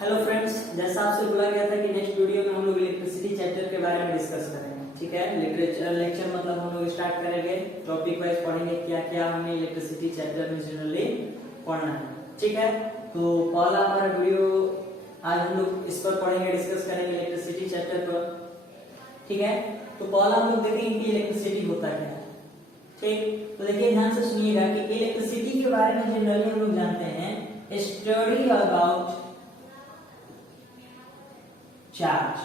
Hello friends, जैसा आपसे बोला गया था कि नेक्स्ट वीडियो में हम लोग इलेक्ट्रिसिटी चैप्टर के बारे में डिस्कस करेंगे। ठीक है, लिटरेचर लेक्चर मतलब हम लोग स्टार्ट करेंगे, टॉपिक वाइज पढ़ेंगे क्या क्या हमें इलेक्ट्रिसिटी चैप्टर में जनरली पढ़ना है। ठीक है, तो पहला हमारा वीडियो आज हम लोग इस पर पढ़ेंगे, डिस्कस करेंगे इलेक्ट्रिसिटी चैप्टर पर। ठीक है, तो पहला हम लोग देखेंगे कि इलेक्ट्रिसिटी होता क्या है। ठीक, तो देखिए ध्यान से सुनिएगा कि इलेक्ट्रिसिटी के बारे में जनरली हम लोग जानते हैं स्टडी अबाउट चार्ज।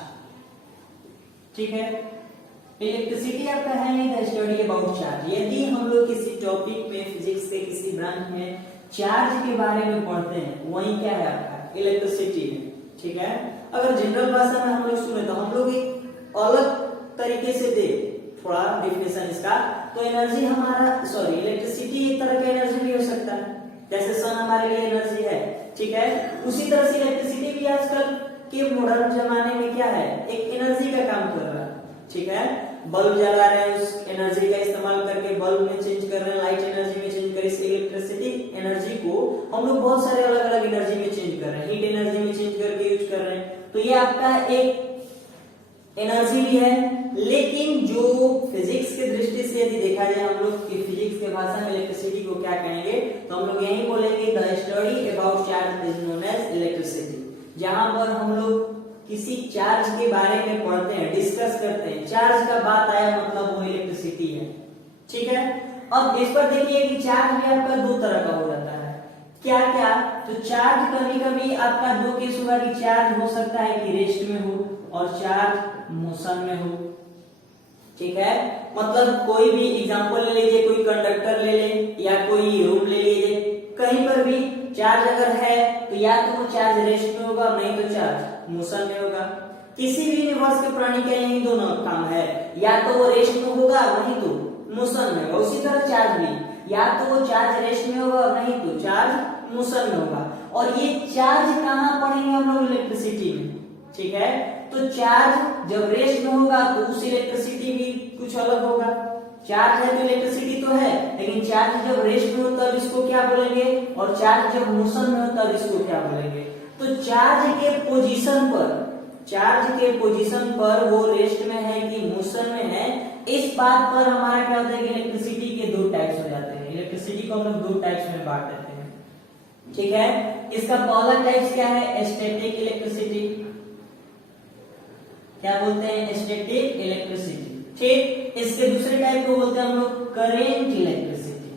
ठीक है, इलेक्ट्रिसिटी आपका है नहीं द स्टडी अबाउट चार्ज। यदि हम लोग किसी टॉपिक में फिजिक्स के किसी ब्रांच में चार्ज के बारे में पढ़ते हैं, वही क्या है आपका इलेक्ट्रिसिटी है। ठीक है, अगर जनरल भाषा में हम लोग सुने तो हम लोग एक अलग तरीके से दे थोड़ा डिफिनेशन इसका, तो एनर्जी हमारा इलेक्ट्रिसिटी एक तरह का एनर्जी भी हो सकता है, जैसे सन हमारे लिए एनर्जी है। ठीक है, उसी तरह से इलेक्ट्रिसिटी भी आजकल के मॉडर्न जमाने में क्या है, एक एनर्जी का काम कर रहा है। ठीक है, बल्ब जला रहे हैं, उस एनर्जी का इस्तेमाल करके बल्ब में चेंज कर रहे हैं, लाइट एनर्जी में चेंज कर, इस इलेक्ट्रिसिटी एनर्जी को हम लोग बहुत सारे अलग अलग एनर्जी में चेंज कर रहे हैं, हीट एनर्जी में चेंज करके यूज कर रहे हैं। तो ये आपका एक एनर्जी भी है, लेकिन जो फिजिक्स के दृष्टि से यदि देखा जाए हम लोग की फिजिक्स के भाषा में इलेक्ट्रिसिटी को क्या कहेंगे, तो हम लोग यही बोलेंगे the study about charge is known as electricity. जहां पर हम लोग किसी चार्ज के बारे में पढ़ते हैं, डिस्कस करते हैं, चार्ज का बात आया मतलब वो इलेक्ट्रिसिटी है। ठीक है, अब इस पर देखिए कि चार्ज भी आपका दो तरह का हो जाता है। क्या क्या, तो चार्ज कभी कभी आपका दो केस होगा कि चार्ज हो सकता है कि रेस्ट में हो और चार्ज मोशन में हो। ठीक है, मतलब कोई भी एग्जांपल ले लीजिए, कोई कंडक्टर ले ले या कोई रूम ले लीजिए, कहीं पर भी चार्ज अगर है तो या तो वो चार्ज रेस्ट में होगा, नहीं तो चार्ज मोशन में होगा। किसी भी यूनिवर्स के प्राणी के लिए दोनों काम है, या तो वो रेस्ट में होगा नहीं तो मोशन में होगा। उसी तरह चार्ज भी या तो वो चार्ज रेस्ट में होगा नहीं तो चार्ज मोशन में होगा। और ये चार्ज कहाँ पढ़ेंगे हम लोग, इलेक्ट्रिसिटी में। ठीक है, तो चार्ज जब रेस्ट में होगा तो उस इलेक्ट्रिसिटी भी कुछ अलग होगा। चार्ज है तो इलेक्ट्रिसिटी तो है, लेकिन चार्ज जब रेस्ट में हो तब इसको क्या बोलेंगे, और चार्ज जब मोशन में हो तब इसको क्या बोलेंगे। तो चार्ज के पोजीशन पर वो रेस्ट में है कि मोशन में है, इस बात पर हमारा क्या होता है कि इलेक्ट्रिसिटी के दो टाइप्स हो जाते हैं। इलेक्ट्रिसिटी को हम लोग दो टाइप्स में बांट देते हैं। ठीक है, इसका पहला टाइप क्या है, स्टैटिक इलेक्ट्रिसिटी। क्या बोलते हैं, स्टैटिक इलेक्ट्रिसिटी। ठीक, इसके दूसरे टाइप को बोलते हैं हम लोग करेंट इलेक्ट्रिसिटी।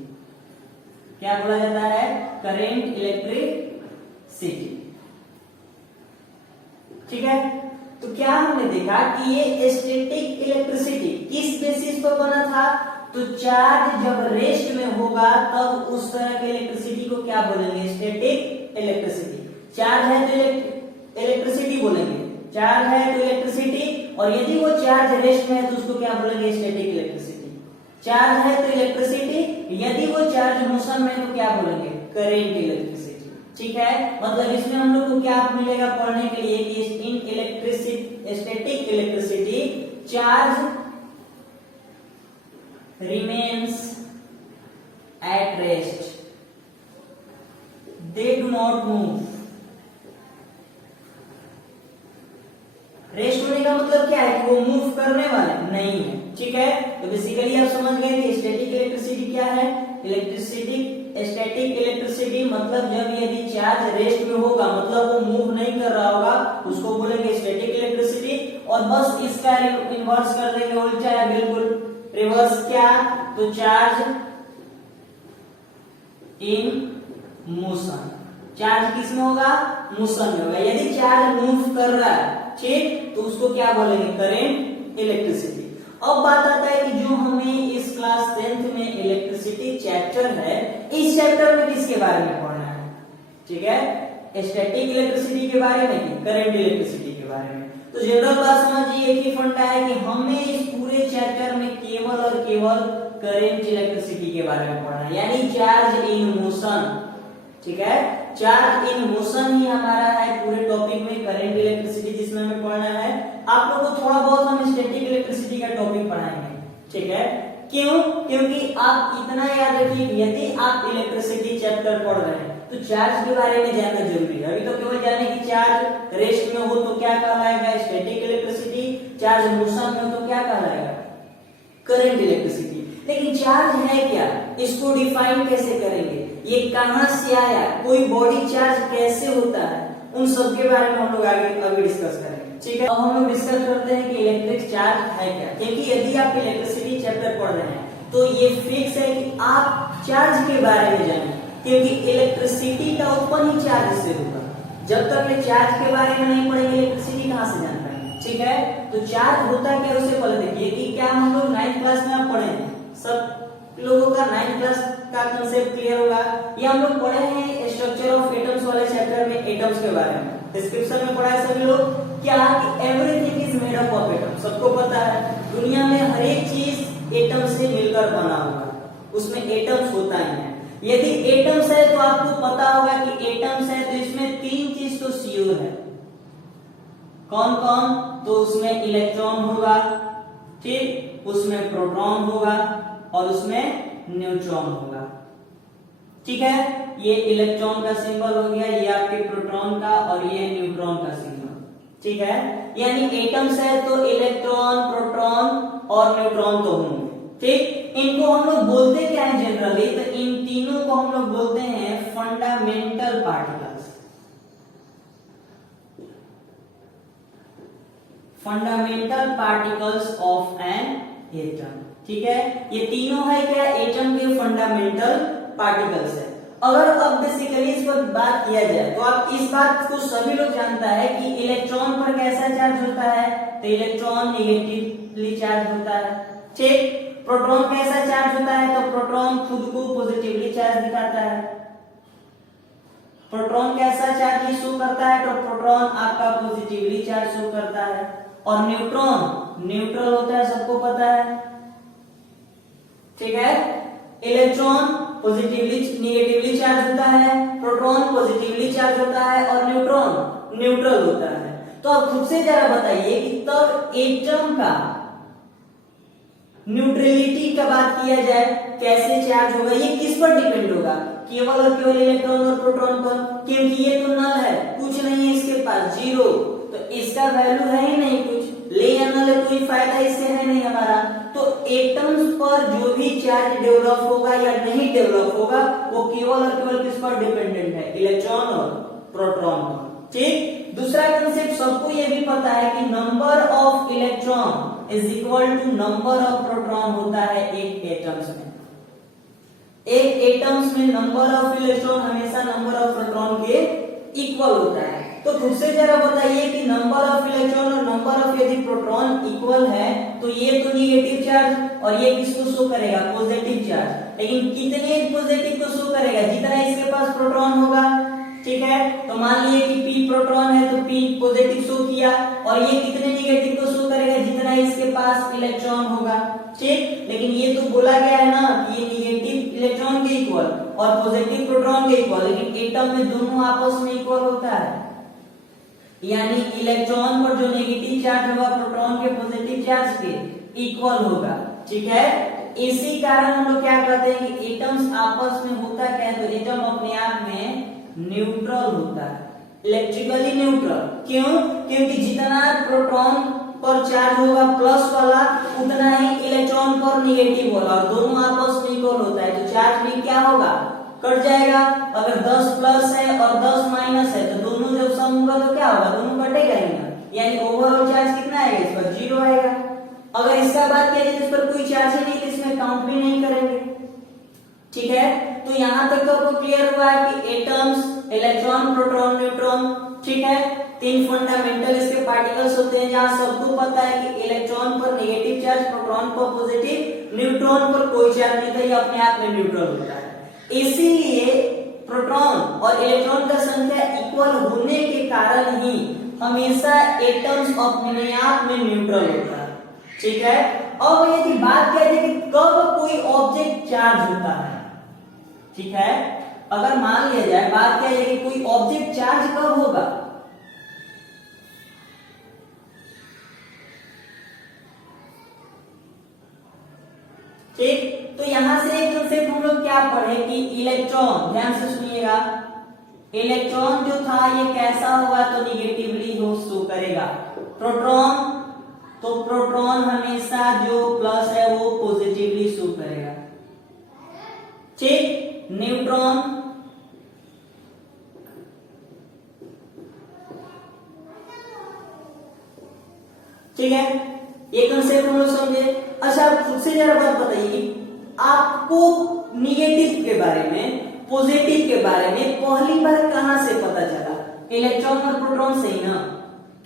क्या बोला जाता है, करेंट इलेक्ट्रिसिटी। ठीक है, तो क्या हमने देखा कि ये स्टैटिक इलेक्ट्रिसिटी किस बेसिस पर बना था, तो चार्ज जब रेस्ट में होगा तब उस तरह के इलेक्ट्रिसिटी को क्या बोलेंगे, स्टैटिक इलेक्ट्रिसिटी। चार्ज है तो इलेक्ट्रिसिटी बोलेंगे, चार्ज है तो इलेक्ट्रिसिटी, और यदि वो चार्ज रेस्ट में है तो उसको क्या बोलेंगे, स्टैटिक इलेक्ट्रिसिटी। चार्ज है तो इलेक्ट्रिसिटी, यदि वो चार्ज मोशन में है तो क्या बोलेंगे, करेंट इलेक्ट्रिसिटी। ठीक है, मतलब इसमें हम लोग को क्या मिलेगा पढ़ने के लिए कि in electricity, static electricity, charge remains at rest, they do not move. Rest होने का मतलब क्या है कि वो मूव करने वाले नहीं है। ठीक है, तो बेसिकली आप समझ गए कि स्टैटिक इलेक्ट्रिसिटी क्या है। स्टैटिक इलेक्ट्रिसिटी मतलब जब यदि चार्ज रेस्ट में होगा, मतलब वो मूव नहीं कर रहा होगा, उसको बोलेंगे स्टैटिक इलेक्ट्रिसिटी। और बस इसका इन्वर्स कर देंगे, उल्टा है बिल्कुल रिवर्स। क्या, तो चार्ज इन मोशन। चार्ज किस में होगा, मोशन में होगा। यदि चार्ज मूव कर रहा है, ठीक, तो उसको क्या बोलेंगे, करेंट इलेक्ट्रिसिटी। अब बात आता है कि जो हमें इस क्लास 10th में इलेक्ट्रिसिटी चैप्टर है, इस चैप्टर में किसके बारे में पढ़ना है। ठीक है, स्टैटिक इलेक्ट्रिसिटी के बारे में कि करंट इलेक्ट्रिसिटी के बारे में। तो जनरल बात समझिए, एक ही फंडा है कि हमें इस पूरे चैप्टर में केवल और केवल करंट इलेक्ट्रिसिटी के बारे में पढ़ना है, यानी चार्ज इन मोशन। ठीक है, चार्ज इन मोशन ही हमारा है पूरे टॉपिक में, करंट इलेक्ट्रिसिटी जिसमें हमें पढ़ना है। आप लोगों को थोड़ा बहुत हम स्टैटिक इलेक्ट्रिसिटी का टॉपिक पढ़ाएंगे। ठीक है, क्यों, क्योंकि आप इतना याद रखिए, यदि आप इलेक्ट्रिसिटी चैप्टर पढ़ रहे हैं तो चार्ज के बारे में जानना जरूरी है। अभी तो केवल जाने कि चार्ज रेस्ट में हो तो क्या कहलाएगा, स्टैटिक इलेक्ट्रिसिटी, चार्ज मोशन में हो तो क्या कहलाएगा, करंट इलेक्ट्रिसिटी। लेकिन चार्ज है क्या, इसको डिफाइन कैसे करेंगे, ये कहां से आया, कोई बॉडी चार्ज कैसे होता है, उन सब के बारे में हम लोग आगे अभी डिस्कस करेंगे। ठीक है, अब हम लोग डिस्कस करते हैं कि इलेक्ट्रिक चार्ज है क्या। क्योंकि यदि आप इलेक्ट्रिसिटी चैप्टर पढ़ रहे हैं तो ये फिक्स है कि आप चार्ज के बारे में जानें, क्योंकि इलेक्ट्रिसिटी का उत्पन्न ही चार्ज से होगा। जब तक ये चार्ज के बारे में नहीं पढ़ेंगे इलेक्ट्रिसिटी कहां से जान पाएंगे। ठीक है, तो चार्ज होता क्या उससे पहले देखिए कि क्या हम लोग 9th क्लास में आप पढ़े हैं, सब लोगों का 9th क्लास का कंसेप्ट क्लियर होगा। ये हम लोग पढ़े हैं स्ट्रक्चर ऑफ एटम्स वाले चैप्टर में एटम्स के बारे में, डिस्क्रिप्शन में पढ़ा है सभी लोग क्या कि everything is made up of atom. सबको पता है दुनिया में हर एक चीज एटम से मिलकर बना हुआ है, उसमें एटम्स होता ही है। यदि एटम्स है तो आपको पता होगा कि एटम्स है तो इसमें 3 चीज तो श्योर है। कौन कौन, तो उसमें इलेक्ट्रॉन होगा, ठीक, उसमें प्रोटॉन होगा और उसमें न्यूट्रॉन होगा। ठीक है, ये इलेक्ट्रॉन का सिंबल हो गया, ये आपके प्रोटॉन का और ये न्यूट्रॉन का सिंबल। ठीक है, यानी एटम्स है तो इलेक्ट्रॉन, प्रोटॉन और न्यूट्रॉन तो होंगे। ठीक, इनको हम लोग बोलते क्या है जनरली, तो इन तीनों को हम लोग बोलते हैं fundamental particles. Fundamental particles of an atom. ठीक है, ये तीनों है क्या, एटम के फंडामेंटल पार्टिकल्स है। अगर अब बेसिकली इस पर बात किया जाए तो आप इस बात को सभी लोग जानता है कि इलेक्ट्रॉन पर कैसा चार्ज होता है, तो इलेक्ट्रॉन नेगेटिवली चार्ज होता है। ठीक, प्रोटॉन कैसा चार्ज होता है, तो प्रोटॉन खुद को पॉजिटिवली चार्ज दिखाता है। प्रोटॉन कैसा चार्ज शो करता है, तो प्रोटॉन आपका पॉजिटिवली चार्ज शो करता है। और न्यूट्रॉन न्यूट्रल होता है, सबको पता है। ठीक है, इलेक्ट्रॉन पॉजिटिवली नेगेटिवली चार्ज होता है, प्रोटॉन पॉजिटिवली चार्ज होता है और न्यूट्रॉन न्यूट्रल होता है। तो आप खुद से जरा बताइए कि तब एटम का न्यूट्रलिटी का बात किया जाए कैसे चार्ज होगा, ये किस पर डिपेंड होगा, केवल और केवल इलेक्ट्रॉन और प्रोटॉन पर, क्योंकि ये तो नल है, कुछ नहीं है इसके पास, जीरो, तो इसका वैल्यू है ही नहीं कुछ, ले या नल है कोई फायदा इससे है नहीं हमारा। तो एटम्स पर जो भी चार्ज डेवलप होगा या नहीं डेवलप होगा वो केवल और केवल किस पर डिपेंडेंट है, इलेक्ट्रॉन और प्रोटॉन पर। ठीक, दूसरा कंसेप्ट सबको ये भी पता है कि number of electron is equal to number of proton होता है एक एटम्स में। एक एटम्स में नंबर ऑफ इलेक्ट्रॉन हमेशा नंबर ऑफ प्रोटॉन के इक्वल होता है। तो खुद से जरा बताइए कि नंबर ऑफ इलेक्ट्रॉन और नंबर ऑफ यदि प्रोटॉन इक्वल है तो ये तो नेगेटिव चार्ज और ये किसको शो करेगा, पॉजिटिव चार्ज। लेकिन कितने पॉजिटिव को शो करेगा, जितना इसके पास प्रोटॉन होगा। ठीक है, तो मान लिए कि P प्रोटॉन है तो P पॉजिटिव शो किया, और ये कितने नेगेटिव को शो करेगा, जितना इसके पास इलेक्ट्रॉन होगा। ठीक, लेकिन ये तो बोला गया है ना कि ये नेगेटिव इलेक्ट्रॉन के इक्वल और पॉजिटिव प्रोटॉन के इक्वल, लेकिन एटम में दोनों आपस में इक्वल होता है, यानी इलेक्ट्रॉन पर जो नेगेटिव चार्ज होगा प्रोटॉन के पॉजिटिव चार्ज के इक्वल होगा। ठीक है, इसी कारण हम लोग क्या कहते हैं कि एटम्स आपस में होता क्या है, तो एटम अपने आप में न्यूट्रल होता है, इलेक्ट्रिकली न्यूट्रल। क्यों, क्योंकि जितना प्रोटॉन पर चार्ज होगा प्लस वाला उतना ही इलेक्ट्रॉन पर नेगेटिव वाला, और दोनों आपस में इक्वल होता है, तो चार्ज भी क्या होगा, कट जाएगा। अगर 10 प्लस है और 10 माइनस है तो दोनों जब सम होगा तो क्या होगा, दोनों कटेगा ही ना, यानी ओवरऑल चार्ज कितना आएगा, इस पर 0 आएगा। अगर इसका बात किया जाए इस पर कोई चार्ज ही नहीं तो इसमें काउंट भी नहीं करेंगे। ठीक है, तो यहां तक तो आपको क्लियर हुआ है कि एटम्स, इलेक्ट्रॉन, प्रोटॉन, न्यूट्रॉन, ठीक है, 3 फंडामेंटल इसके पार्टिकल्स होते हैं, जहां सबको पता है कि इलेक्ट्रॉन पर नेगेटिव चार्ज, प्रोटॉन पर पॉजिटिव, न्यूट्रॉन पर कोई चार्ज नहीं था, ये अपने आप में न्यूट्रल होता है। इसीलिए प्रोटॉन और इलेक्ट्रॉन का संख्या इक्वल होने के कारण ही हमेशा एटम्स अपने आप में न्यूट्रल होता है। ठीक है, अब यदि बात किया जाए कि कब कोई ऑब्जेक्ट चार्ज होता है, ठीक है, अगर मान लिया जाए बात किया जाए कि कोई ऑब्जेक्ट चार्ज कब होगा, ठीक, तो यहां से एक कंसेप्ट हम लोग क्या पढ़े कि इलेक्ट्रॉन, ध्यान से सुनिएगा, इलेक्ट्रॉन जो था ये कैसा होगा, तो निगेटिवली हो शो करेगा। प्रोटॉन, तो प्रोटॉन हमेशा जो प्लस है वो पॉजिटिवली शो करेगा। ठीक, न्यूट्रॉन, ठीक है, ये कंसेप्ट हम लोग समझे। अच्छा, खुद से जरा बात बताइए, आपको निगेटिव के बारे में, पॉजिटिव के बारे में पहली बार कहां से पता चला? इलेक्ट्रॉन और प्रोटॉन से ही ना,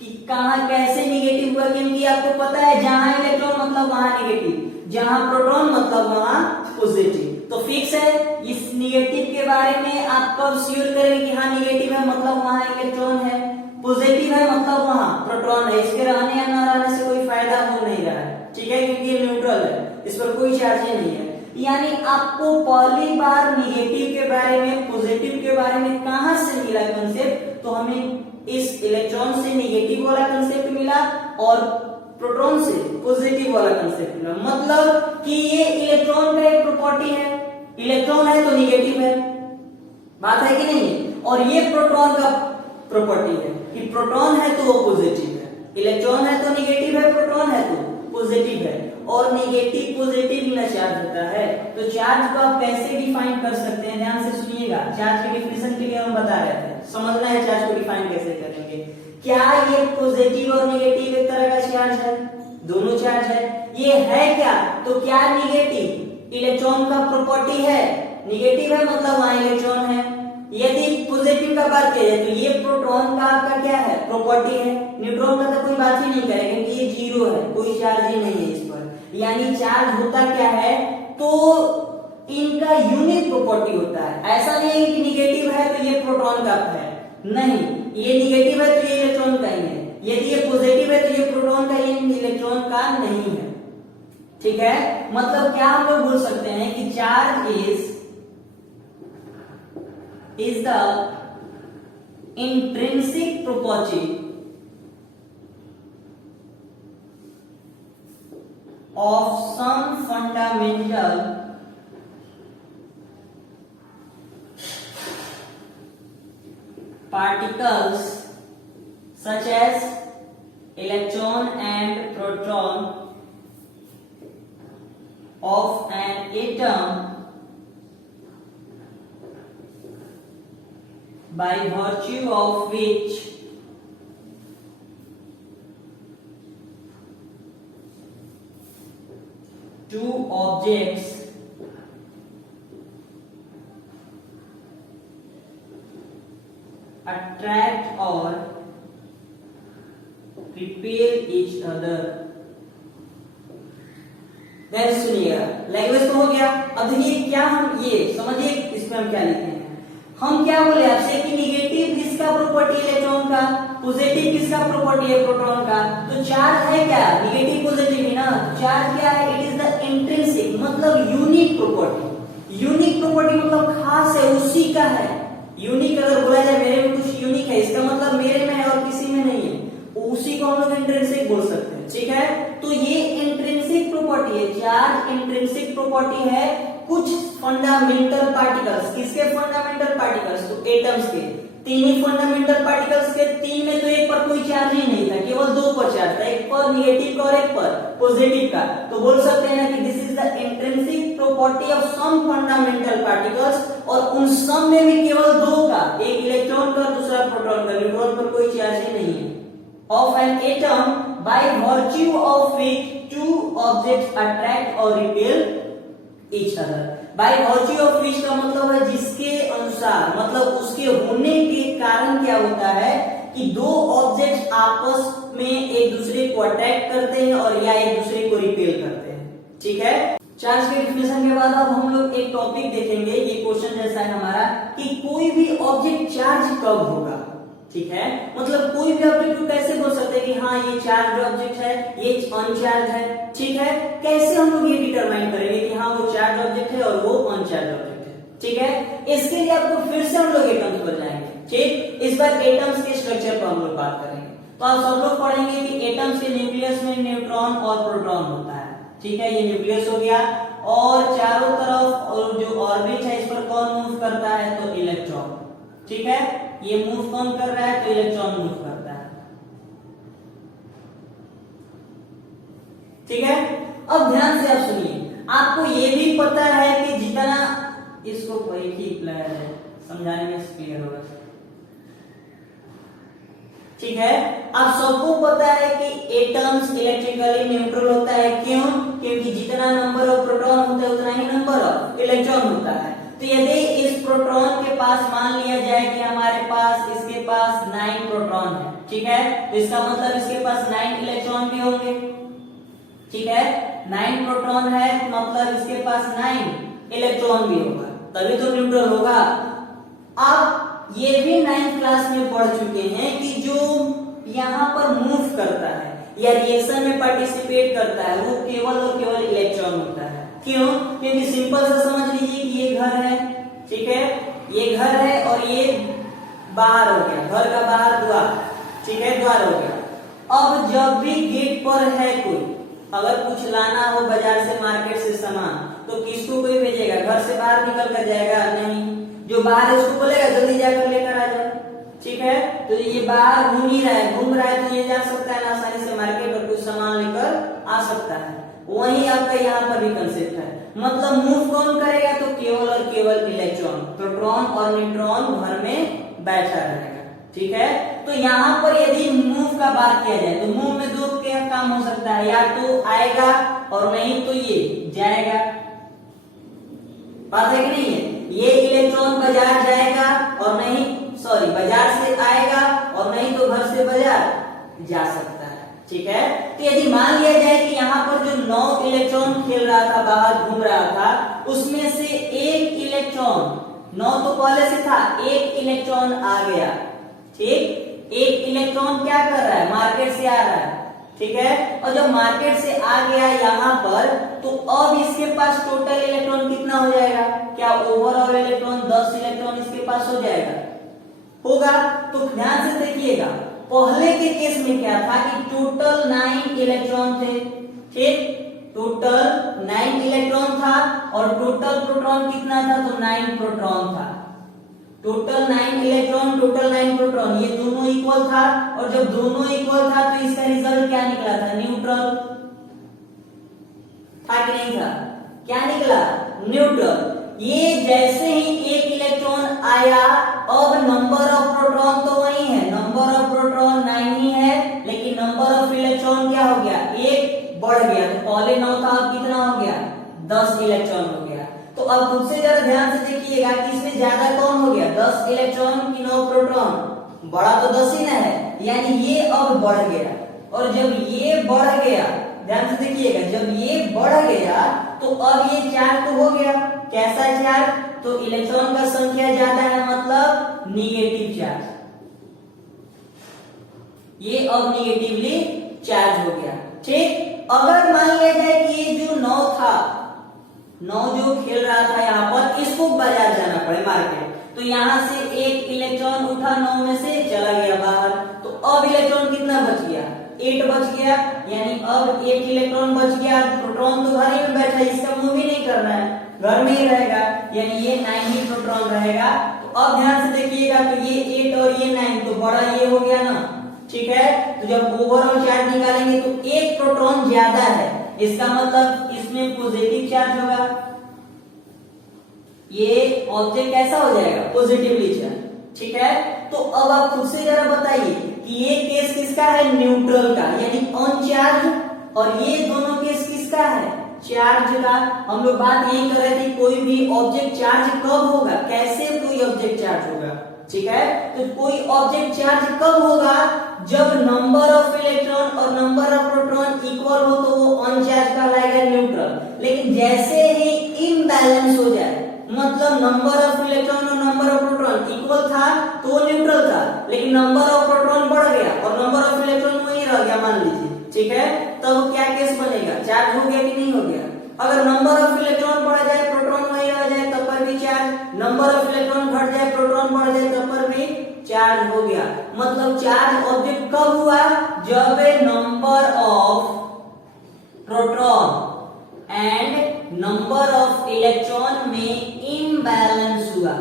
कि कहां कैसे निगेटिव हुआ? क्योंकि आपको पता है जहां इलेक्ट्रॉन मतलब वहां निगेटिव, जहां प्रोटॉन मतलब वहां पॉजिटिव, तो फिक्स है। इस निगेटिव के बारे में आप कब श्योर करेंगे कि हाँ निगेटिव है मतलब वहां इलेक्ट्रॉन है, पॉजिटिव है मतलब वहां प्रोटॉन है। इसके रहने या न रहने से कोई फायदा हो नहीं रहा है, ठीक है, क्योंकि ये न्यूट्रल है, इस पर कोई चार्ज ही नहीं है। यानी आपको पहली बार निगेटिव के बारे में, पॉजिटिव के बारे में कहां से मिला कंसेप्ट? तो हमें इस इलेक्ट्रॉन से निगेटिव वाला कंसेप्ट मिला और प्रोटॉन से पॉजिटिव वाला कंसेप्ट मिला। मतलब कि ये इलेक्ट्रॉन का एक प्रॉपर्टी है, इलेक्ट्रॉन है तो निगेटिव है, बात है कि नहीं? और ये प्रोटॉन का प्रॉपर्टी है कि प्रोटॉन है तो वो पॉजिटिव है, इलेक्ट्रॉन है तो निगेटिव है, प्रोटॉन है तो पॉजिटिव है। और निगेटिव पॉजिटिव ना चार्ज होता है, तो चार्ज को आप कैसे डिफाइन कर सकते हैं? ध्यान से सुनिएगा, चार्ज के डिफिनेशन के लिए हम बता रहे थे, समझना है चार्ज को डिफाइन कैसे करेंगे। क्या ये पॉजिटिव और निगेटिव एक तरह का चार्ज है? दोनों चार्ज है। ये है क्या? तो क्या निगेटिव इलेक्ट्रॉन का प्रॉपर्टी है? निगेटिव है मतलब वहां इलेक्ट्रॉन है। यदि पॉजिटिव का बात किया जाए तो ये प्रोटॉन का आपका क्या है? प्रॉपर्टी है। न्यूट्रॉन का तो कोई बात ही नहीं करेगा क्योंकि ये जीरो है, कोई चार्ज ही नहीं है इस पर। यानी चार्ज होता क्या है? तो इनका यूनिक प्रॉपर्टी होता है। ऐसा नहीं है कि निगेटिव है तो ये प्रोटॉन का है, नहीं, ये निगेटिव है तो ये इलेक्ट्रॉन का ही है। यदि ये पॉजिटिव है तो ये प्रोटॉन का, ये इलेक्ट्रॉन का नहीं है, ठीक है। मतलब क्या हम लोग बोल सकते हैं कि charge is the intrinsic property of some fundamental particles such as electron and proton of an atom by virtue of which two objects attract or repel each other। सुनिएगा, लैंग्वेज तो हो गया। अब देखिए क्या हम ये समझिए इसमें हम क्या लिखे हैं। हम क्या बोले आपसे कि निगेटिव किसका प्रॉपर्टी इलेक्ट्रॉन का, पॉजिटिव किसका प्रॉपर्टी है प्रोटॉन का। तो चार्ज है क्या? निगेटिव पॉजिटिव ही ना। चार्ज क्या है? इट इज द इंट्रिंसिक मतलब यूनिक प्रॉपर्टी। यूनिक प्रॉपर्टी मतलब खास है, उसी का है। यूनिक अगर बोला जाए मेरे में कुछ यूनिक है, इसका मतलब मेरे में है और किसी में नहीं है, उसी को हम लोग इंट्रिंसिक बोल सकते हैं, ठीक है। तो ये इंट्रिंसिक प्रॉपर्टी है, चार्ज इंट्रिंसिक प्रॉपर्टी है कुछ फंडामेंटल पार्टिकल्स। किसके फंडामेंटल पार्टिकल्स? तो एटम्स के। तीन ही फंडामेंटल पार्टिकल्स के, तीन में तो एक पर कोई चार्ज ही नहीं था, केवल दो पर चार्ज था, एक पर निगेटिव का और एक पर पॉजिटिव का। तो बोल सकते हैं ना कि this is the intrinsic property of some fundamental particles, और उन सब में भी केवल दो का, एक इलेक्ट्रॉन का दूसरा प्रोटॉन का, न्यूट्रॉन पर कोई चार्ज ही नहीं है, of an atom by virtue of which two objects attract or repel each other। by virtue of which का मतलब है जिसके अनुसार, मतलब उसके होने के कारण क्या होता है कि दो ऑब्जेक्ट्स आपस में एक दूसरे को अट्रैक्ट करते हैं और या एक दूसरे को रिपेल करते हैं, ठीक है। चार्ज के डिफिनेशन के बाद अब हम लोग एक टॉपिक देखेंगे, ये क्वेश्चन जैसा है हमारा, कि कोई भी ऑब्जेक्ट चार्ज कब होगा, ठीक है। मतलब कोई भी ऑब्जेक्ट को कैसे बोल सकते हैं कि हाँ ये चार्ज ऑब्जेक्ट है, ये अनचार्ज है, ठीक है। कैसे हम लोग ये डिटरमाइन करेंगे कि हाँ वो चार्ज ऑब्जेक्ट है और वो अनचार्ज ऑब्जेक्ट है, ठीक है। इसके लिए आपको फिर से हम लोग एटम्स पर जाएंगे, ठीक। इस बार एटम्स के स्ट्रक्चर पर हम लोग बात करेंगे। तो आप सब लोग पढ़ेंगे कि एटम्स के न्यूक्लियस में न्यूट्रॉन और प्रोटॉन होता है, ठीक है। ये न्यूक्लियस हो गया, और चारों तरफ और जो ऑर्बिट है इस पर कौन मूव करता है? तो इलेक्ट्रॉन, ठीक है, ये मूव कौन कर रहा है, तो इलेक्ट्रॉन मूव करता है। ठीक है, अब ध्यान से आप सुनिए, आपको ये भी पता है कि जितना इसको कोई ठीक है समझाने में क्लियर होगा। ठीक है, आप सबको पता है कि एटम्स इलेक्ट्रिकली न्यूट्रल होता है, क्यों, क्योंकि जितना नंबर ऑफ प्रोटॉन होता है उतना ही नंबर ऑफ इलेक्ट्रॉन होता है। तो यदि इस प्रोटॉन के पास मान लिया जाए कि हमारे पास इसके पास 9 प्रोटॉन है, ठीक है, तो इसका मतलब इसके पास 9 इलेक्ट्रॉन भी होंगे। ठीक है, 9 प्रोटॉन है मतलब इसके पास 9 इलेक्ट्रॉन भी होगा, तभी तो न्यूट्रल होगा। अब ये भी 9th क्लास में पढ़ चुके हैं कि जो यहाँ पर मूव करता है या रिएक्शन में पार्टिसिपेट करता है वो केवल और केवल इलेक्ट्रॉन होता है। क्यों, क्योंकि सिंपल सा समझ लीजिए कि ये घर है, ठीक है, ये घर है और ये बाहर हो गया, घर का बाहर द्वार, ठीक है, द्वार हो गया। अब जब भी गेट पर है कोई, अगर कुछ लाना हो बाजार से मार्केट से सामान, तो किसको कोई भेजेगा, घर से बाहर निकल कर जाएगा, नहीं, जो बाहर है उसको बोलेगा जल्दी जाकर लेकर आ जाओ। ठीक है, तो ये बाहर घूम ही रहा है, घूम रहा है, तो ये जा सकता है आसानी से मार्केट और कुछ सामान लेकर आ सकता है। वही आपका यहाँ पर भी कंसेप्ट है, मतलब मूव कौन करेगा, तो केवल और केवल इलेक्ट्रॉन, प्रोटॉन और न्यूट्रॉन घर में बैठा रहेगा। ठीक है, तो यहाँ पर यदि मूव का बात किया जाए तो मूव में दो क्या काम हो सकता है, या तो आएगा और नहीं तो ये जाएगा। बात है कि नहीं है, ये इलेक्ट्रॉन बाजार जाएगा और नहीं, सॉरी, बाजार से आएगा और नहीं तो घर से बाजार जा सकता है। ठीक है, तो यदि मान लिया जाए कि यहाँ पर जो 9 इलेक्ट्रॉन खेल रहा था, बाहर घूम रहा था, उसमें से एक इलेक्ट्रॉन, 9 तो पहले से था, एक इलेक्ट्रॉन आ गया। ठीक, एक इलेक्ट्रॉन क्या कर रहा है, मार्केट से आ रहा है। ठीक है, और जब मार्केट से आ गया यहाँ पर, तो अब इसके पास टोटल इलेक्ट्रॉन कितना हो जाएगा, क्या ओवरऑल इलेक्ट्रॉन 10 इलेक्ट्रॉन इसके पास हो जाएगा, होगा। तो ध्यान से देखिएगा, पहले के केस में क्या था कि टोटल 9 इलेक्ट्रॉन थे। ठीक, टोटल 9 इलेक्ट्रॉन था और टोटल प्रोटॉन कितना था, तो 9 प्रोटॉन था। टोटल 9 इलेक्ट्रॉन, टोटल 9 प्रोटॉन, ये दोनों इक्वल था, और जब दोनों इक्वल था तो इसका रिजल्ट क्या निकला था, न्यूट्रल था कि नहीं था, क्या निकला, न्यूट्रल। ये जैसे ही एक इलेक्ट्रॉन आया, अब नंबर ऑफ प्रोटॉन तो वही है, नंबर ऑफ प्रोटॉन 9 ही है, लेकिन नंबर ऑफ इलेक्ट्रॉन क्या हो गया, एक बढ़ गया। तो पहले 9 था, अब कितना हो गया, 10 इलेक्ट्रॉन हो गया। तो अब खुद से जरा ध्यान से देखिएगा कि इसमें ज्यादा कौन हो गया, 10 इलेक्ट्रॉन की 9 प्रोटॉन, बड़ा तो 10 ही ना है, यानी ये अब बढ़ गया। और जब ये बढ़ गया, ध्यान से देखिएगा, जब ये बढ़ गया तो अब ये चार्ज तो हो गया, कैसा चार्ज, तो इलेक्ट्रॉन का संख्या ज्यादा है, मतलब निगेटिव चार्ज, ये अब निगेटिवली चार्ज हो गया। ठीक, अगर मान लिया जाए कि ये जो 9 था, 9 जो खेल रहा था यहाँ पर, इसको बाजार जाना पड़े मार्केट, तो यहाँ से एक इलेक्ट्रॉन उठा, 9 में से चला गया बाहर, तो अब इलेक्ट्रॉन कितना बच गया, 8 बच गया, यानी अब 8 इलेक्ट्रॉन बच गया। प्रोटॉन तो घर ही में बैठा है, इसका मूव ही नहीं करना है, घर में ही रहेगा, यानी ये 9 ही प्रोटॉन रहेगा। तो अब ध्यान से देखिएगा, तो ये 8 और ये 9, तो बड़ा ये हो गया ना। ठीक है, तो जब ओवरऑल चार्ज निकालेंगे तो एक प्रोटॉन ज्यादा है, इसका मतलब इसमें पॉजिटिव चार्ज होगा, ये ऑब्जेक्ट कैसा हो जाएगा, पॉजिटिवली चार्ज। ठीक है, तो अब आप खुद से जरा बताइए कि ये केस किसका है, न्यूट्रल का, यानी अनचार्ज, और ये दोनों केस किसका है, चार्ज का। हम लोग बात यही कर रहे थे, कोई भी ऑब्जेक्ट चार्ज कब होगा, कैसे कोई ऑब्जेक्ट चार्ज होगा। ठीक है, तो कोई ऑब्जेक्ट चार्ज कब होगा, जब नंबर ऑफ इलेक्ट्रॉन और नंबर ऑफ प्रोटॉन इक्वल हो तो वो अनचार्ज कहलाएगा, न्यूट्रल। लेकिन जैसे ही इम्बैलेंस हो जाए, मतलब नंबर ऑफ इलेक्ट्रॉन और नंबर ऑफ प्रोटॉन इक्वल था तो वो न्यूट्रल था, लेकिन नंबर ऑफ प्रोटॉन बढ़ गया और नंबर ऑफ इलेक्ट्रॉन वही रह गया मान लीजिए। ठीक है, तब क्या केस बनेगा, चार्ज हो गया कि नहीं हो गया। अगर नंबर ऑफ इलेक्ट्रॉन बढ़ जाए, प्रोटॉन वही रह जाए, तब पर भी चार्ज, नंबर ऑफ इलेक्ट्रॉन घट जाए, प्रोटॉन बढ़ जाए, तब पर भी चार्ज हो गया। मतलब चार्ज ऑब्जेक्ट कब हुआ, जब number of proton and number of electron में इम्बैलेंस हुआ।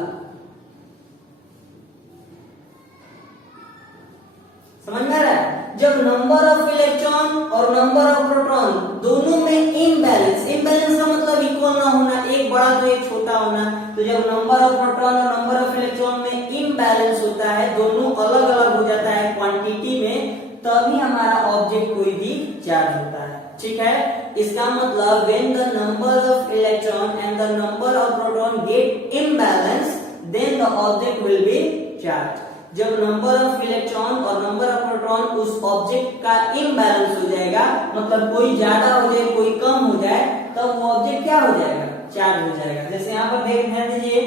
जब नंबर ऑफ इलेक्ट्रॉन और नंबर ऑफ प्रोटॉन दोनों में इम्बैलेंस, इम्बैलेंस का मतलब इक्वल ना होना, एक बड़ा तो एक छोटा होना, तो जब नंबर ऑफ प्रोटॉन और नंबर ऑफ इलेक्ट्रॉन में इम्बैलेंस होता है, दोनों अलग अलग हो जाता है क्वांटिटी में, तभी हमारा ऑब्जेक्ट कोई भी चार्ज होता है। ठीक है, इसका मतलब when the number of electron and the number of proton get imbalance then the object will be charge. जब नंबर ऑफ इलेक्ट्रॉन और नंबर ऑफ प्रोटॉन उस ऑब्जेक्ट का इम्बैलेंस हो जाएगा, मतलब कोई ज्यादा हो जाए कोई कम हो जाए, तब वो ऑब्जेक्ट क्या हो जाएगा, चार्ज हो जाएगा। जैसे यहाँ पर ध्यान दीजिए,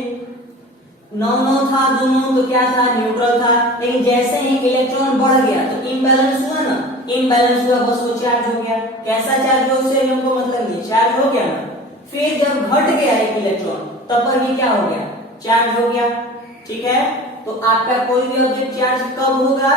9 था दोनों, तो क्या था, न्यूट्रल था, लेकिन जैसे ही इलेक्ट्रॉन बढ़ गया तो इम्बैलेंस हुआ ना, इम्बैलेंस हुआ, बस वो चार्ज हो गया। कैसा चार्ज हो उससे हमको मतलब नहीं, चार्ज हो गया ना। फिर जब घट गया एक इलेक्ट्रॉन, तब पर भी क्या हो गया, चार्ज हो गया। ठीक है, तो आपका कोई भी ऑब्जेक्ट चार्ज कब होगा,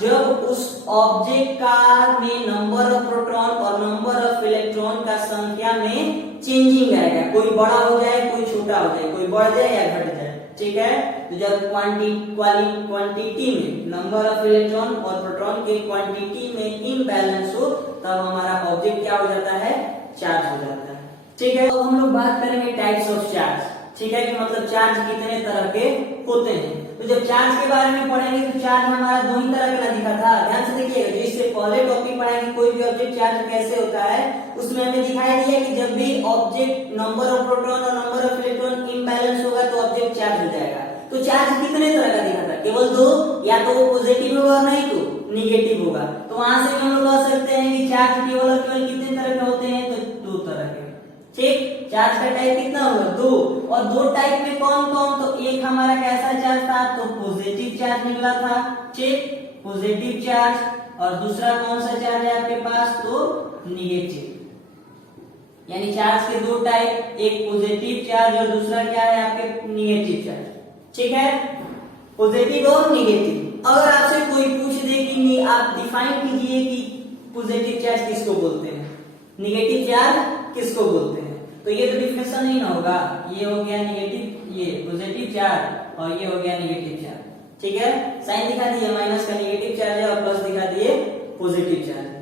जब उस ऑब्जेक्ट का में नंबर ऑफ प्रोटॉन और नंबर ऑफ इलेक्ट्रॉन का संख्या में चेंजिंग आएगा, कोई बड़ा हो जाए कोई छोटा हो जाए, कोई बढ़ जाए या घट जाए। ठीक है, तो जब क्वांटिटी में नंबर ऑफ इलेक्ट्रॉन और प्रोटॉन के क्वांटिटी में इम्बैलेंस हो, तब हमारा ऑब्जेक्ट क्या हो जाता है, चार्ज हो जाता है। ठीक है, तो हम लोग बात करेंगे टाइप्स ऑफ चार्ज। ठीक है, कि मतलब चार्ज कितने तरह के होते हैं। तो जब चार्ज के बारे में पढ़ेंगे तो चार्ज हमारा दो ही तरह का ना दिखा था, ध्यान से देखिएगा। जो इससे पहले टॉपिक पढ़ेंगे कोई भी ऑब्जेक्ट चार्ज कैसे होता है, उसमें हमें दिखाई दिया कि जब भी ऑब्जेक्ट नंबर ऑफ प्रोटॉन और नंबर ऑफ इलेक्ट्रॉन इम्बैलेंस होगा तो ऑब्जेक्ट चार्ज हो जाएगा। तो चार्ज कितने तरह का दिखा था, केवल दो, या तो वो पॉजिटिव होगा और नहीं तो निगेटिव होगा। तो वहां से हम लोग कह सकते हैं कि चार्ज केवल और केवल कितने तरह के होते हैं, तो दो तरह के। ठीक, चार्ज का टाइप कितना होगा, दो। और दो टाइप में कौन कौन, तो एक हमारा कैसा चार्ज था, तो पॉजिटिव चार्ज निकला था। ठीक, पॉजिटिव चार्ज। और दूसरा कौन सा चार्ज है आपके पास, तो निगेटिव। यानी चार्ज के दो टाइप, एक पॉजिटिव चार्ज और दूसरा क्या है आपके निगेटिव चार्ज। ठीक है, पॉजिटिव और निगेटिव। अगर आपसे कोई पूछ दे कि आप डिफाइन कीजिए कि पॉजिटिव चार्ज किसको बोलते हैं, निगेटिव चार्ज किसको बोलते हैं, तो ये तो डिफिनेशन नहीं ना होगा, ये हो गया निगेटिव, ये पॉजिटिव चार्ज और ये हो गया निगेटिव चार्ज। ठीक है, साइन दिखा दिए, माइनस का निगेटिव चार्ज है और प्लस दिखा दिए पॉजिटिव चार्ज है।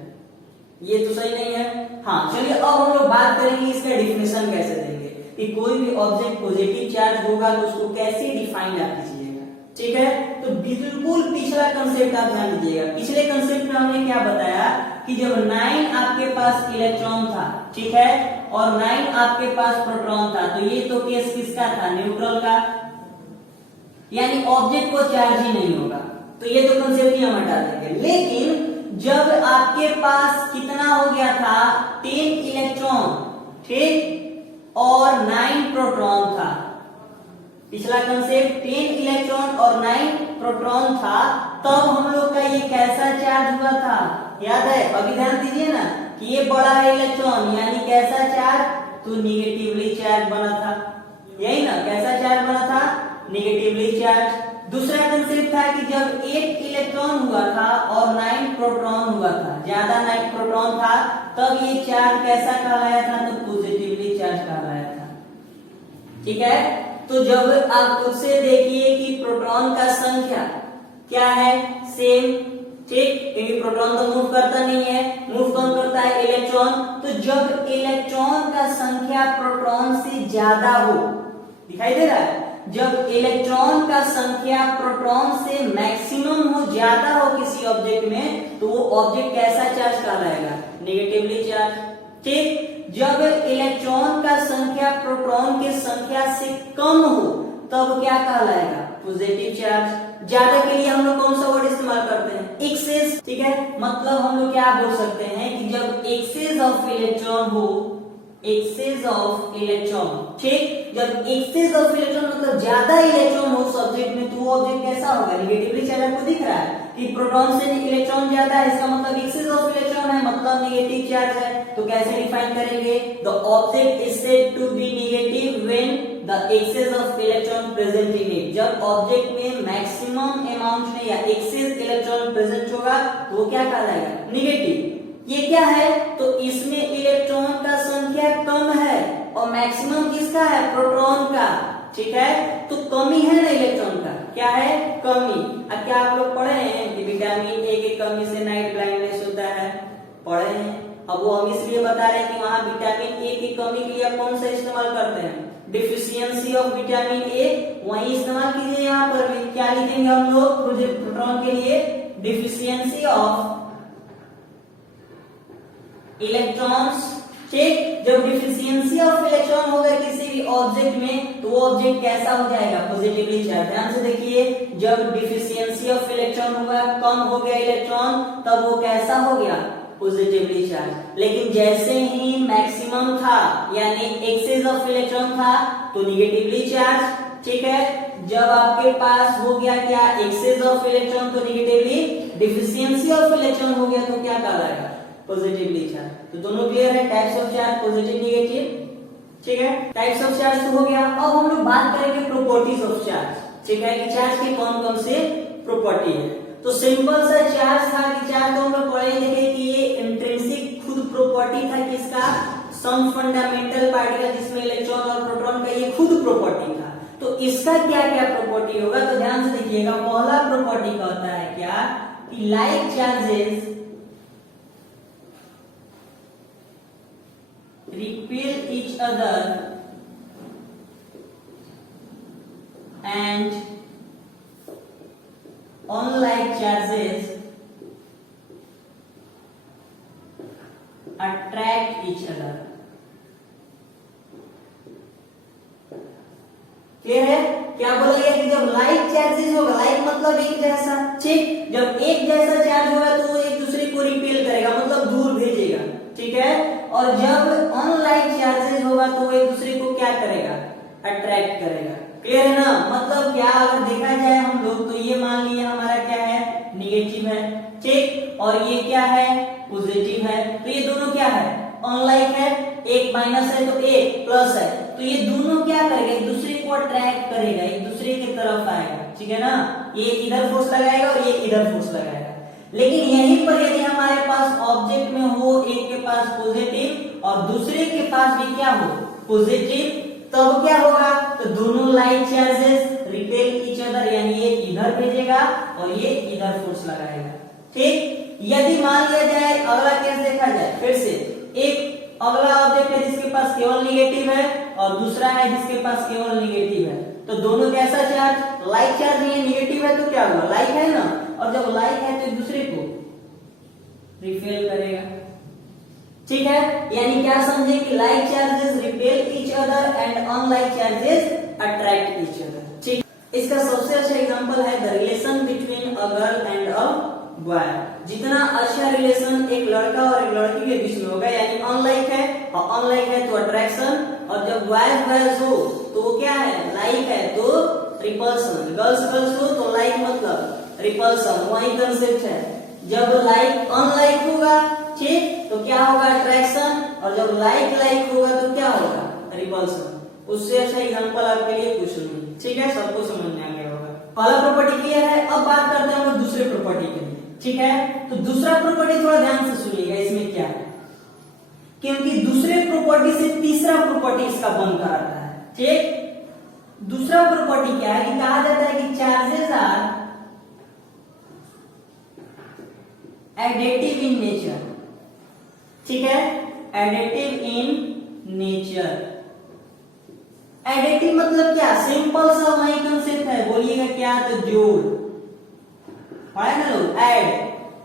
ये तो सही नहीं है। हाँ, चलिए अब हम लोग बात करेंगे इसका डिफिनेशन कैसे देंगे, कि कोई भी ऑब्जेक्ट पॉजिटिव चार्ज होगा तो उसको कैसे डिफाइन आप कीजिएगा। ठीक है, तो बिल्कुल पिछला कंसेप्ट आप ध्यान दीजिएगा। पिछले कंसेप्ट में हमने क्या बताया कि जब 9 आपके पास इलेक्ट्रॉन था, ठीक है, और 9 आपके पास प्रोटॉन था, तो ये तो केस किसका था, न्यूट्रल का, यानी ऑब्जेक्ट को चार्ज ही नहीं होगा। तो ये तो कंसेप्ट ही हम हटा देंगे। लेकिन जब आपके पास कितना हो गया था, 10 इलेक्ट्रॉन, ठीक, और 9 प्रोटॉन था। पिछला कंसेप्ट 10 इलेक्ट्रॉन और 9 प्रोटॉन था, तब हम लोग का ये कैसा चार्ज हुआ था, याद है। अभी ध्यान दीजिए ना कि ये बड़ा है इलेक्ट्रॉन, यानी कैसा चार्ज, तो निगेटिवली चार्ज बना था, यही ना, कैसा चार्ज बना था, निगेटिवली चार्ज। दूसरा कंसेप्ट था कि जब 8 इलेक्ट्रॉन हुआ था और 9 प्रोटॉन हुआ था, ज्यादा 9 प्रोटॉन था, तब ये चार्ज कैसा कहलाया था, तो पॉजिटिवली चार्ज कहलाया था। ठीक है, तो जब आप खुद से देखिए कि प्रोटॉन का संख्या क्या है, सेम, ठीक, क्योंकि प्रोटॉन तो मूव करता नहीं है, मूव कौन करता है, इलेक्ट्रॉन। तो जब इलेक्ट्रॉन का संख्या प्रोटॉन से ज्यादा हो, दिखाई दे रहा है, जब इलेक्ट्रॉन का संख्या प्रोटॉन से मैक्सिमम हो, ज्यादा हो किसी ऑब्जेक्ट में, तो वो ऑब्जेक्ट कैसा चार्ज कहलाएगा, नेगेटिवली चार्ज। ठीक, जब इलेक्ट्रॉन का संख्या प्रोटॉन के संख्या से कम हो, तब क्या कहलाएगा, पॉजिटिव चार्ज। ज्यादा के लिए हम लोग कौन सा वर्ड इस्तेमाल करते हैं, एक्सेस। ठीक है, मतलब हम लोग क्या बोल सकते हैं कि जब एक्सेस ऑफ इलेक्ट्रॉन हो, एक्सेस ऑफ इलेक्ट्रॉन, ठीक, जब एक्सेस ऑफ इलेक्ट्रॉन मतलब ज्यादा इलेक्ट्रॉन हो सब्जेक्ट में, तो वो ऑब्जेक्ट कैसा होगा, नेगेटिवली चार्ज। आपको दिख रहा है कि प्रोटॉन से इलेक्ट्रॉन ज्यादा है, इसका मतलब एक्सेस ऑफ इलेक्ट्रॉन है, मतलब नेगेटिव चार्ज है। तो कैसे डिफाइन करेंगे, the object is said to be negative when the excess of electron present in it. जब ऑब्जेक्ट में मैक्सिमम अमाउंट में या एक्सेस इलेक्ट्रॉन प्रेजेंट होगा, तो वो क्या कहलाएगा, नेगेटिव। ये क्या है, तो इसमें इलेक्ट्रॉन का संख्या कम है और मैक्सिमम किसका है, प्रोटॉन का। ठीक है, तो कमी है ना इलेक्ट्रॉन का, क्या है, कमी। अब क्या आप लोग पढ़े हैं कि विटामिन ए की कमी से नाइट ब्लाइंडनेस पढ़े हैं। अब वो हम इसलिए बता रहे हैं कि वहां विटामिन ए की कमी के लिए आप कौन सा इस्तेमाल करते हैं, डिफिशियंसी ऑफ विटामिन ए, वही इस्तेमाल कीजिए। यहाँ पर भी क्या लिखेंगे हम लोग प्रोटॉन के लिए, डिफिशियंसी ऑफ इलेक्ट्रॉन्स। ठीक, जब डिफिशियंसी ऑफ इलेक्ट्रॉन होगा किसी भी ऑब्जेक्ट में तो वो ऑब्जेक्ट कैसा हो जाएगा, पॉजिटिवली चार्ज। ध्यान से देखिए, जब डिफिशियंसी ऑफ इलेक्ट्रॉन होगा, कम हो गया इलेक्ट्रॉन, तब वो कैसा हो गया, पॉजिटिवली चार्ज। लेकिन जैसे ही मैक्सिमम था यानी एक्सेस ऑफ इलेक्ट्रॉन था तो निगेटिवली चार्ज। ठीक है, जब आपके पास हो गया क्या, एक्सेस ऑफ इलेक्ट्रॉन तो निगेटिवली, डिफिशियंसी ऑफ इलेक्ट्रॉन हो गया तो क्या कहलाएगा, पॉजिटिवली चार्ज। तो दोनों क्लियर है, types of charge positive negative. ठीक है, टाइप्स ऑफ चार्ज तो हो गया। अब हम लोग बात करेंगे प्रॉपर्टीज ऑफ चार्ज। ठीक है, कि चार्ज की कौन कौन से प्रॉपर्टी है। तो सिंपल सा चार्ज था कि चार्ज तो हम लोग पढ़े देखे कि ये इंट्रिंसिक खुद प्रॉपर्टी था किसका, सम फंडामेंटल पार्टिकल जिसमें इलेक्ट्रॉन और प्रोटॉन का ये खुद प्रॉपर्टी था। तो इसका क्या क्या प्रॉपर्टी होगा, तो ध्यान से देखिएगा। पहला प्रॉपर्टी का होता है क्या, कि like charges repel each other and unlike charges attract each other। Clear है, क्या बोला गया कि जब लाइक चार्जेस होगा, लाइक मतलब एक जैसा, ठीक, जब एक जैसा चार्ज होगा तो वो एक दूसरे को रिपेल करेगा, मतलब दूर भेजेगा। ठीक है, और जब अनलाइक चार्जेस होगा तो वो एक दूसरे को क्या करेगा, अट्रैक्ट करेगा। क्लियर है ना, मतलब क्या, अगर देखा जाए हम लोग तो ये मान लिया हमारा क्या है, निगेटिव है। ठीक, और ये क्या है, पॉजिटिव है। तो ये दोनों क्या है, अनलाइक है, एक माइनस है तो एक प्लस है, तो ये दोनों क्या करेगा, एक दूसरे को अट्रैक्ट करेगा, एक दूसरे की तरफ आएगा। ठीक है ना, ये इधर फोर्स लगाएगा और ये इधर फोर्स लगाएगा। लेकिन यहीं पर यदि हमारे पास ऑब्जेक्ट में हो, एक के पास पॉजिटिव और दूसरे के पास भी क्या हो, पॉजिटिव, तब क्या होगा, तो दोनों like charges repel each other, यानी ये इधर भेजेगा और ये इधर फोर्स लगाएगा। ठीक, यदि मान लिया जाए, अगला केस देखा जाए फिर से, एक अगला ऑब्जेक्ट है जिसके पास केवल निगेटिव है और दूसरा है जिसके पास केवल निगेटिव है, तो दोनों कैसा चार्ज, लाइक चार्ज नहीं है, निगेटिव है तो क्या होगा, लाइक है ना, और जब लाइक है तो एक दूसरे को रिपेल करेगा। ठीक है, यानी क्या समझे कि like charges repel each other and unlike charges attract each other. ठीक, इसका सबसे अच्छा एग्जांपल है the relation between a girl and a boy. जितना अच्छा रिलेशन एक लड़का और एक लड़की के बीच में होगा, यानी अनलाइक है, और अनलाइक है तो अट्रैक्शन, और जब बॉयज बॉयज हो तो वो क्या है, लाइक है तो रिपल्सन, गर्ल्स गर्ल्स हो तो लाइक मतलब रिपल्सन, वही कंसेप्ट है। जब लाइक अनलाइक होगा, ठीक, तो क्या होगा, अट्रैक्शन, और जब लाइक लाइक होगा तो क्या होगा, रिपल्सन। उससे अच्छा एग्जांपल आपके लिए कुछ नहीं। ठीक है, सबको समझ में आ गया होगा। पहला प्रॉपर्टी क्लियर है। अब बात करते हैं हम लोग दूसरे प्रॉपर्टी के लिए। ठीक है, तो दूसरा प्रॉपर्टी थोड़ा ध्यान से सुनिएगा, इसमें क्या है, क्योंकि दूसरे प्रॉपर्टी से तीसरा प्रॉपर्टी इसका बनकर आता है। ठीक, दूसरा प्रॉपर्टी क्या है कि कहा जाता है कि charges are additive in nature. ठीक है, एडिटिव इन नेचर। एडिटिव मतलब क्या, सिंपल सा वही कंसेप्ट है, बोलिएगा क्या, तो जोड़, है ना लोग, ऐड,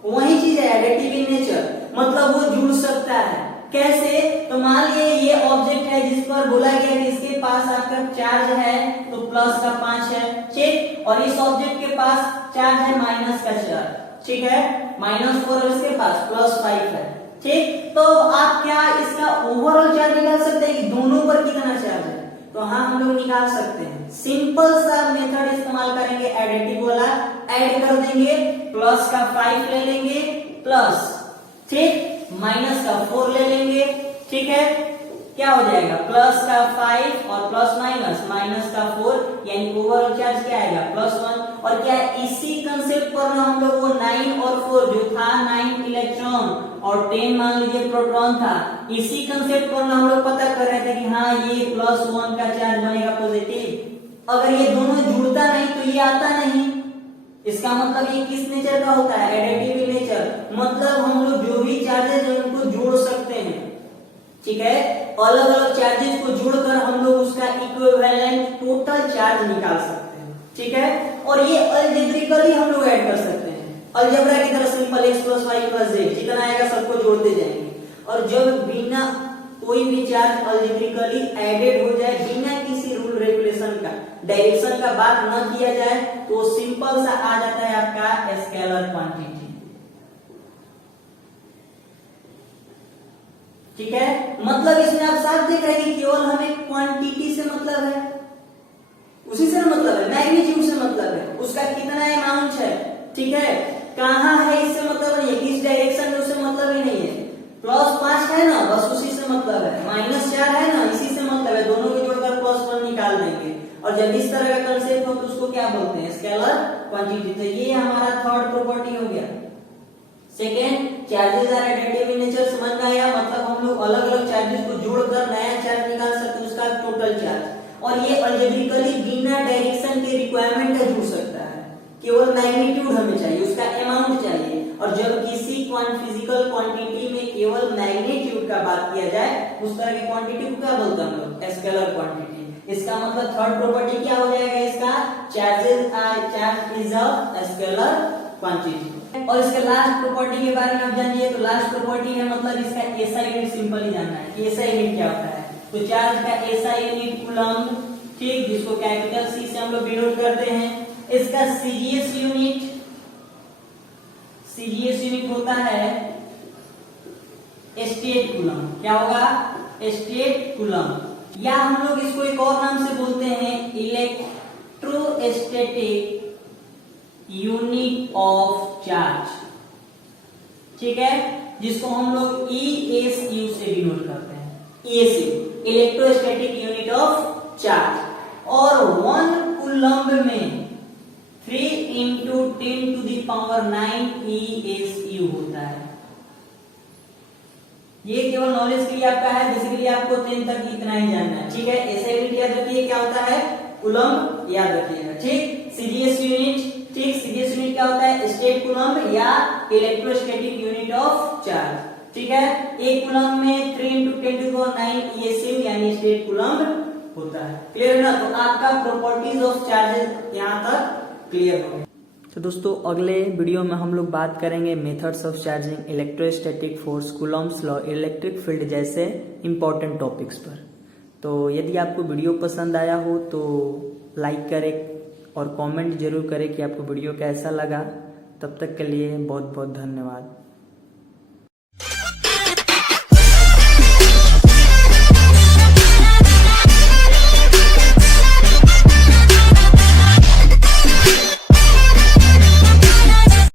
वही चीज है एडिटिव इन नेचर, मतलब वो जुड़ सकता है। कैसे, तो मान लिए ये ऑब्जेक्ट है जिस पर बोला गया कि इसके पास आपका चार्ज है तो प्लस का 5 है। ठीक, और इस ऑब्जेक्ट के पास चार्ज है माइनस का 4। ठीक है, -4 और इसके पास +5 है। ठीक, तो आप क्या इसका ओवरऑल चार्ज निकाल सकते हैं कि दोनों पर कितना चार्ज है, तो हाँ हम लोग निकाल सकते हैं। सिंपल सा मेथड इस्तेमाल करेंगे, एडिटिव वाला, ऐड कर देंगे, प्लस का 5 ले लेंगे प्लस, ठीक, माइनस का 4 ले लेंगे। ठीक है, क्या हो जाएगा, प्लस का 5 और प्लस माइनस, माइनस का 4, यानी ओवरऑल चार्ज क्या आएगा, +1। और क्या इसी कंसेप्ट पर ना हम लोग वो 9 और 4 जो था, 9 इलेक्ट्रॉन और 10 मान लीजिए प्रोटॉन था, इसी कंसेप्ट पर ना हम लोग पता कर रहे थे कि हाँ ये +1 का चार्ज बनेगा पॉजिटिव। अगर ये दोनों जुड़ता नहीं तो ये आता नहीं, इसका मतलब ये किस नेचर का होता है, एडिटिव नेचर। मतलब हम लोग जो भी चार्जेस हैं उनको जोड़ सकते हैं, ठीक है। अलग अलग चार्जेस को जोड़कर हम लोग उसका इक्विवेलेंट टोटल चार्ज निकाल सकते हैं, ठीक है। और ये अलजेब्रिकली हम लोग ऐड कर सकते हैं, अलजेब्रा की तरह सिंपल x + y + z जितना आएगा सबको जोड़ते जाएंगे। और जब बिना कोई भी चार्ज अलजेब्रिकली एडेड हो जाए, बिना किसी रूल रेगुलेशन का, डायरेक्शन का बात न किया जाए, तो सिंपल सा आ जाता है आपका स्केलर क्वांटिटी, ठीक है। मतलब इसमें आप साफ देख रहे हैं कि केवल हमें क्वांटिटी से मतलब है, उसी से मतलब है, मैग्नीट्यूड से मतलब है, उसका कितना अमाउंट है, ठीक है। कहां है इससे मतलब नहीं है, किस डायरेक्शन में उससे मतलब ही नहीं है। +5 है ना, बस उसी से मतलब है। -4 है ना, इसी से मतलब है, दोनों को जोड़कर +1 निकाल देंगे। और जब इस तरह का कंसेप्ट हो तो उसको क्या बोलते हैं, स्केलर क्वांटिटी। तो ये हमारा थर्ड प्रॉपर्टी हो गया। Second, charges are additive in nature, समझ में आया, मतलब हम लोग अलग अलग चार्जेस को जोड़कर नया चार्ज निकाल सकते हैं, उसका टोटल चार्ज। और ये अलजेब्रिकली बिना डायरेक्शन के रिक्वायरमेंट का जुड़ सकता है, केवल मैग्नीट्यूड हमें चाहिए, उसका अमाउंट चाहिए। और जब किसी फिजिकल क्वांटिटी में केवल मैग्नीट्यूड का बात किया जाए, उस तरह की क्वांटिटी को क्या बोलते हैं हम लोग, स्केलर क्वांटिटी। इसका मतलब थर्ड प्रॉपर्टी क्या हो जाएगा इसका, charge is a scalar quantity. और इसके लास्ट प्रॉपर्टी के बारे में आप जानिए। तो लास्ट प्रॉपर्टी है मतलब इसका एसआई यूनिट सिंपल ही जानना है कि एसआई यूनिट क्या होता है। तो चार्ज का एसआई यूनिट कूलम्ब, ठीक, जिसको कैपिटल सी से हम लोग डिनोट करते हैं। इसका सीजीएस यूनिट होता है स्टेट कूलम्ब। क्या होगा, स्टेट कूलम्ब, या हम लोग इसको एक और नाम से बोलते हैं इलेक्ट्रोस्टैटिक यूनिट ऑफ चार्ज, ठीक है, जिसको हम लोग ESU से डिनोट करते हैं, ESU, electrostatic unit of charge. और 1 कूलम्ब में 3 × 10⁹ ESU होता है। ये केवल नॉलेज के लिए आपका है, बेसिकली आपको 10 तक इतना ही जानना है, ठीक है। ऐसे यूनिट याद रखिए, क्या होता है, कूलम्ब याद रखिएगा, ठीक। सीजीएस यूनिट, ठीक, सीजीएस यूनिट क्या होता है, स्टेट कूलम्ब या इलेक्ट्रोस्टैटिक यूनिट ऑफ चार्ज, ठीक है। एक कूलम्ब में 3 × 10⁹ ESU यानी स्टेट कूलम्ब होता है। क्लियर है ना। तो आपका प्रॉपर्टीज ऑफ चार्जेस यहां तक क्लियर हो गया। तो दोस्तों अगले वीडियो में हम लोग बात करेंगे methods of charging, electrostatic force, Coulomb's law, electric field जैसे इंपॉर्टेंट टॉपिक्स पर। तो यदि आपको वीडियो पसंद आया हो तो लाइक करें और कमेंट जरूर करें कि आपको वीडियो कैसा लगा। तब तक के लिए बहुत बहुत धन्यवाद।